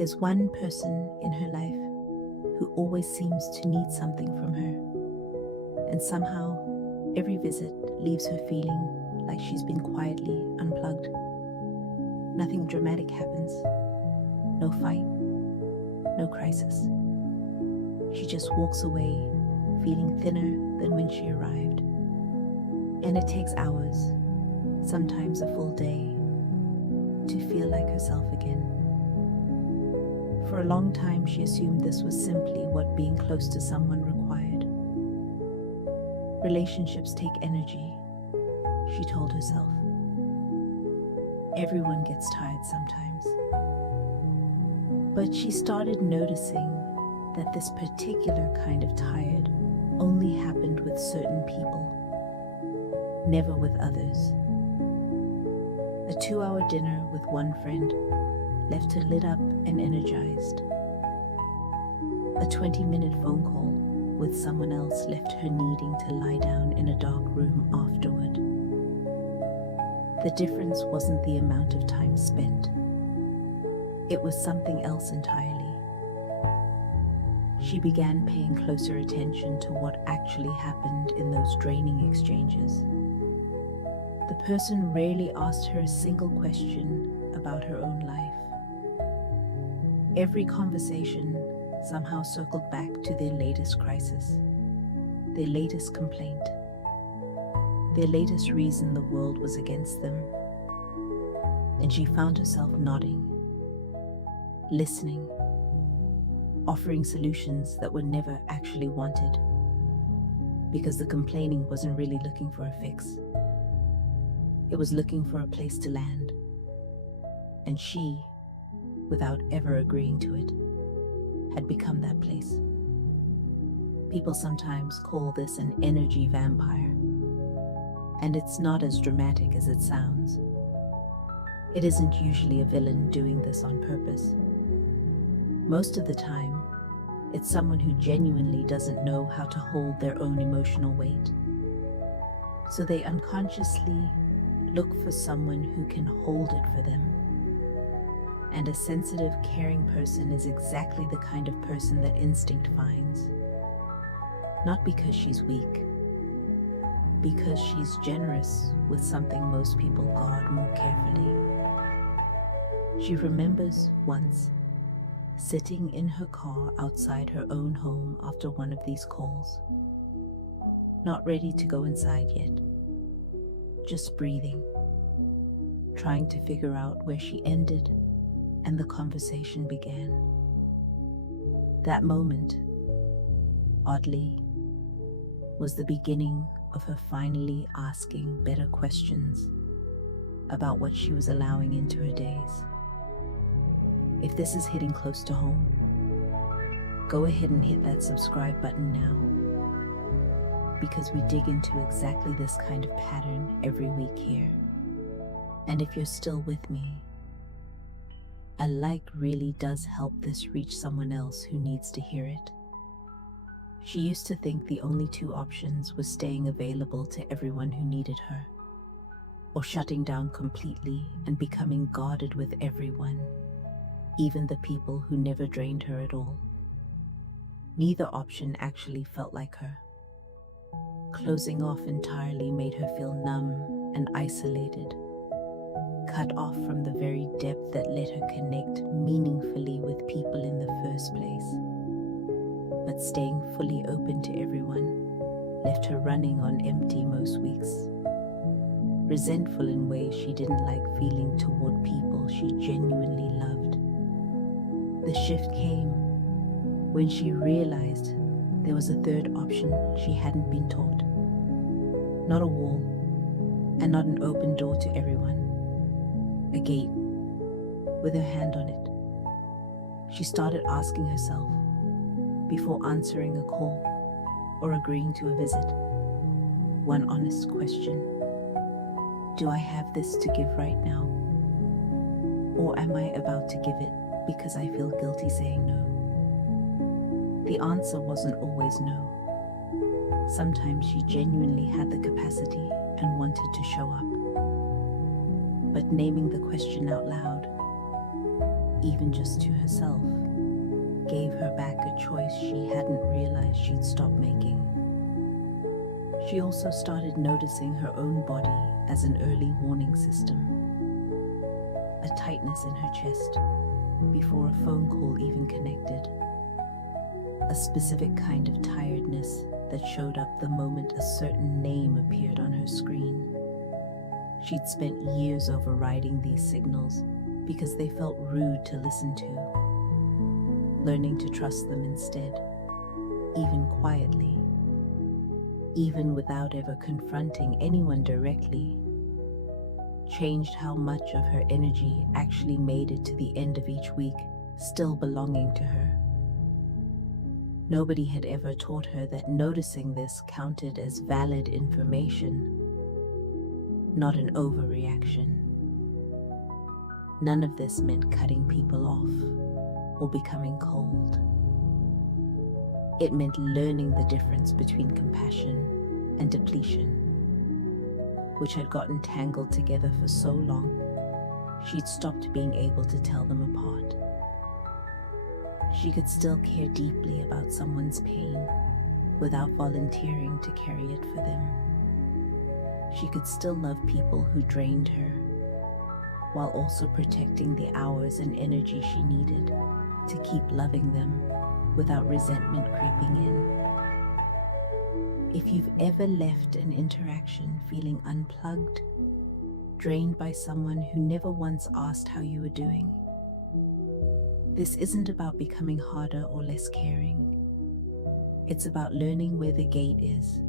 There's one person in her life who always seems to need something from her, and somehow every visit leaves her feeling like she's been quietly unplugged. Nothing dramatic happens, no fight, no crisis. She just walks away feeling thinner than when she arrived. And it takes hours, sometimes a full day, to feel like herself again. For a long time, she assumed this was simply what being close to someone required. Relationships take energy, she told herself. Everyone gets tired sometimes. But she started noticing that this particular kind of tired only happened with certain people, never with others. A 2-hour dinner with one friend left her lit up and energized. A 20-minute phone call with someone else left her needing to lie down in a dark room afterward. The difference wasn't the amount of time spent. It was something else entirely. She began paying closer attention to what actually happened in those draining exchanges. The person rarely asked her a single question about her own life. Every conversation somehow circled back to their latest crisis, their latest complaint, their latest reason the world was against them. And she found herself nodding, listening, offering solutions that were never actually wanted, because the complaining wasn't really looking for a fix. It was looking for a place to land. And she, without ever agreeing to it, had become that place. People sometimes call this an energy vampire, and it's not as dramatic as it sounds. It isn't usually a villain doing this on purpose. Most of the time, it's someone who genuinely doesn't know how to hold their own emotional weight. So they unconsciously look for someone who can hold it for them. And a sensitive, caring person is exactly the kind of person that instinct finds. Not because she's weak, because she's generous with something most people guard more carefully. She remembers once sitting in her car outside her own home after one of these calls. Not ready to go inside yet, just breathing, trying to figure out where she ended and the conversation began. That moment, oddly, was the beginning of her finally asking better questions about what she was allowing into her days. If this is hitting close to home, go ahead and hit that subscribe button now, because we dig into exactly this kind of pattern every week here. And if you're still with me, a like really does help this reach someone else who needs to hear it. She used to think the only two options was staying available to everyone who needed her, or shutting down completely and becoming guarded with everyone, even the people who never drained her at all. Neither option actually felt like her. Closing off entirely made her feel numb and isolated, cut off from the very depth that let her connect meaningfully with people in the first place. But staying fully open to everyone left her running on empty most weeks, resentful in ways she didn't like feeling toward people she genuinely loved. The shift came when she realized there was a third option she hadn't been taught. Not a wall, and not an open door to everyone. A gate, with her hand on it. She started asking herself, before answering a call or agreeing to a visit, one honest question: do I have this to give right now? Or am I about to give it because I feel guilty saying no? The answer wasn't always no. Sometimes she genuinely had the capacity and wanted to show up. But naming the question out loud, even just to herself, gave her back a choice she hadn't realized she'd stopped making. She also started noticing her own body as an early warning system, a tightness in her chest before a phone call even connected, a specific kind of tiredness that showed up the moment a certain name appeared on her screen. She'd spent years overriding these signals because they felt rude to listen to, learning to trust them instead, even quietly, even without ever confronting anyone directly, changed how much of her energy actually made it to the end of each week, still belonging to her. Nobody had ever taught her that noticing this counted as valid information, not an overreaction. None of this meant cutting people off or becoming cold. It meant learning the difference between compassion and depletion, which had gotten tangled together for so long, she'd stopped being able to tell them apart. She could still care deeply about someone's pain without volunteering to carry it for them. She could still love people who drained her, while also protecting the hours and energy she needed to keep loving them without resentment creeping in. If you've ever left an interaction feeling unplugged, drained by someone who never once asked how you were doing, this isn't about becoming harder or less caring. It's about learning where the gate is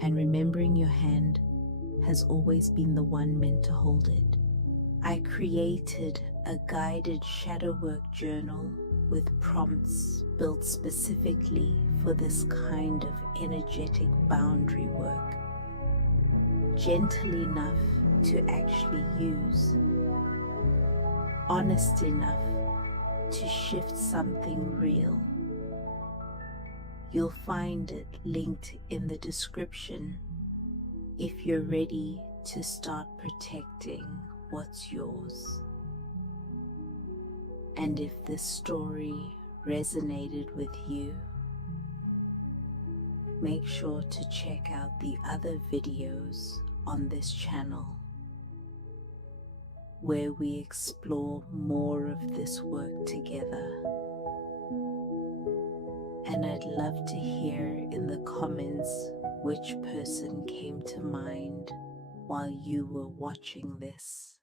and remembering your hand has always been the one meant to hold it. I created a guided shadowwork journal with prompts built specifically for this kind of energetic boundary work, gentle enough to actually use, honest enough to shift something real. You'll find it linked in the description if you're ready to start protecting what's yours. And if this story resonated with you, make sure to check out the other videos on this channel where we explore more of this work together. And I'd love to hear in the comments which person came to mind while you were watching this.